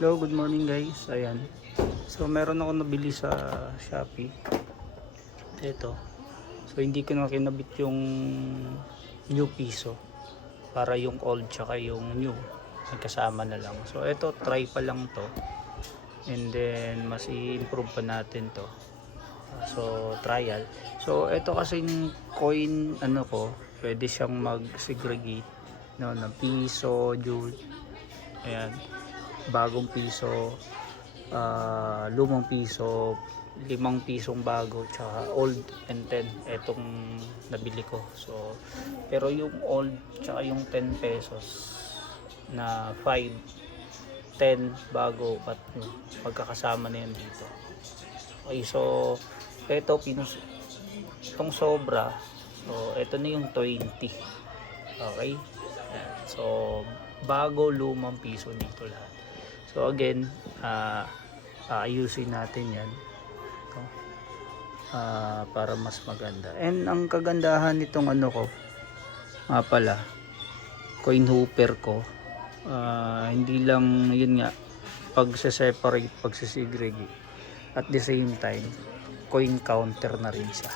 Hello, good morning guys. Ayan. So meron ako nabili sa Shopee. Ito. So hindi ko na kinabit yung new piso. Para yung old tsaka yung new magkasama na lang. So ito, try pa lang to. And then mas i-improve pa natin to. So trial. So ito kasing coin ano ko, pwede siyang mag-segregate no, ng piso, jewel. Ayan. Bagong piso, lumang piso, 5 pisong bago, tsaka old and 10 etong nabili ko. So pero yung old tsaka yung 10 pesos na 5, 10 bago at magkakasama na yan dito. Okay, so ito itong sobra, so ito na yung 20. Okay, ayan. So bago, lumang piso dito lahat. So again, ayusin natin yan ito, para mas maganda. And ang kagandahan nitong ano ko pala, coin hooper ko, hindi lang yun nga pagse-separate, pagsisegregate, at the same time coin counter na rin siya.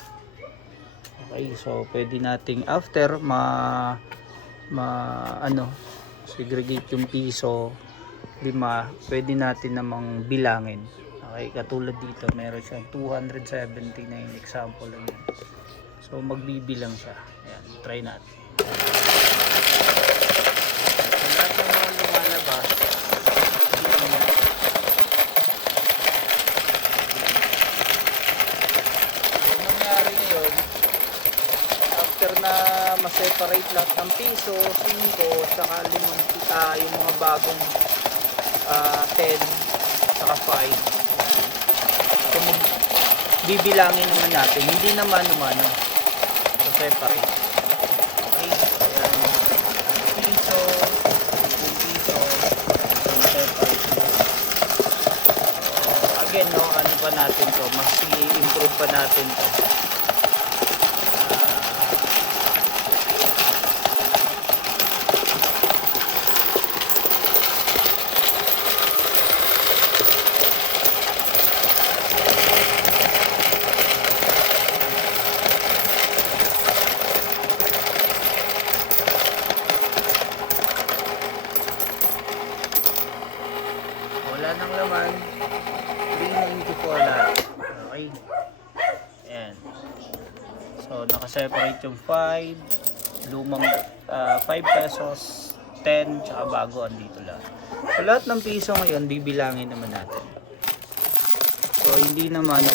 Okay, so pwede nating after segregate yung piso 5, pwede natin namang bilangin. Okay, katulad dito meron siyang 279 example lang yan. So magbibilang siya. Ayan, try natin. So lahat ng mga lumalabas, bilang yan. So mangyari ngayon, after na ma-separate lahat ng piso, 5, saka 5, yung mga bagong 10 saka 5. So bibilangin naman natin, hindi naman umano, so separate. Okay, ayan, piso, 10 piso, so separate. So again, no, ano pa natin to, mas i-improve pa natin to. Wala nang laman, 394 lahat. Okay, ayan. So nakaseparate yung 5, lumang 5 pesos, 10, tsaka bago andito lahat. So lahat ng piso ngayon bibilangin naman natin. So hindi naman ayan,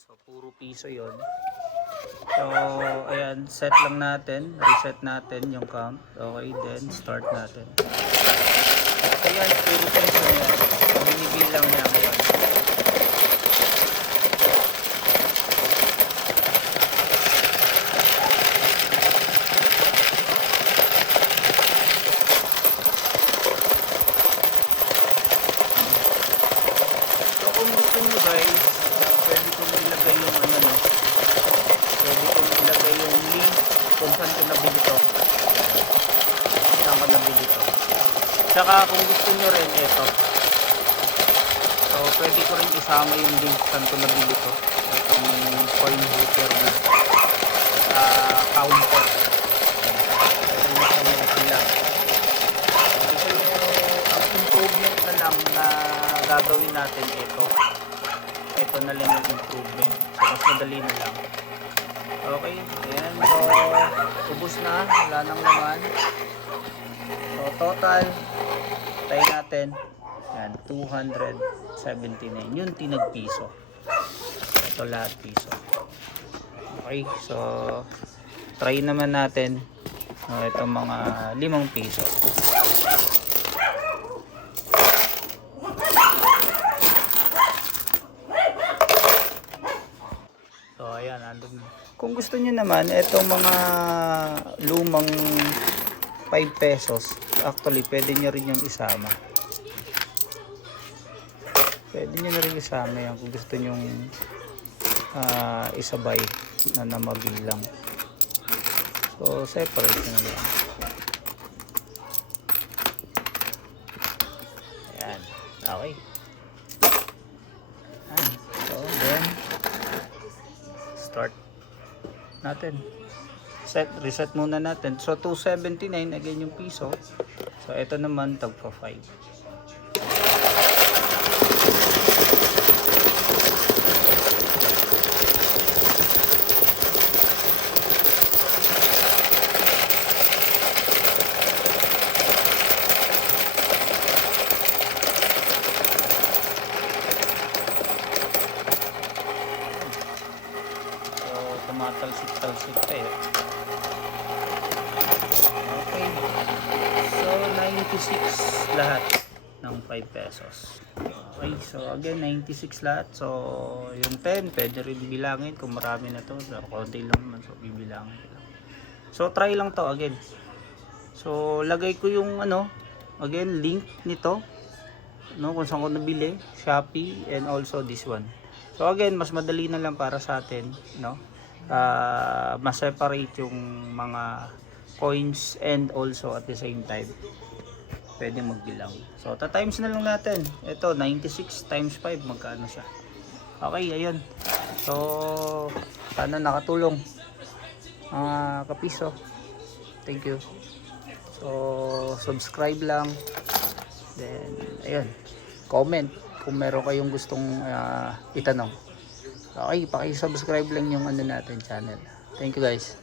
so puro piso yon. So ayan, set lang natin, reset natin yung count. Okay, then start natin. Ayan, puro piso na yan. Binibilang niya ngayon. So kung gusto nyo guys, pwede kong ilagay yung pwede kong ilagay yung link kung saan ko nabili to. Saan ko nabili to. Tsaka kung gusto nyo rin ito, so pwede ko rin isama yung link saan ko nabili to, itong coin hooper na counter. Pwede na siyang magbilang. So ang improvement na lang na gagawin natin ito na lang yung improvement. So mas madali na lang. Okay, ayan, so ubos na, wala nang laman. So total, tayo natin, yan, 279, yun tinagpiso. Ito lahat piso. Okay, so try naman natin itong mga 5 piso. So ayan, andun. Kung gusto niyo naman itong mga lumang 5 pesos, actually pwede nyo rin yung isama. Pwede nyo na rin isama yan kung gusto nyo isabay na mabilang. So separate na lang. Okay. Ayan. So then start natin. Reset muna natin. So 279 again yung piso. So ito naman tagpa 5. Tumatalsik-talsik tayo. Okay. So 96 lahat ng 5 pesos. Okay, so again 96 lahat. So yung 10 pwede rin bilangin kung marami na to. So, konti lang naman, so bibilangin lang. So try lang to again. So lagay ko yung again link nito, kung saan ko nabili, Shopee, and also this one. So again, mas madali na lang para sa atin, mas separate yung mga coins and also at the same time pwede magbilang. So times na lang natin. Ito 96 times 5, magkano siya? Okay, ayun. So sana nakatulong mga kapiso. Thank you. So subscribe lang, then ayun, comment kung meron kayong gustong itanong. Okay, paki-subscribe lang yung natin channel. Thank you guys.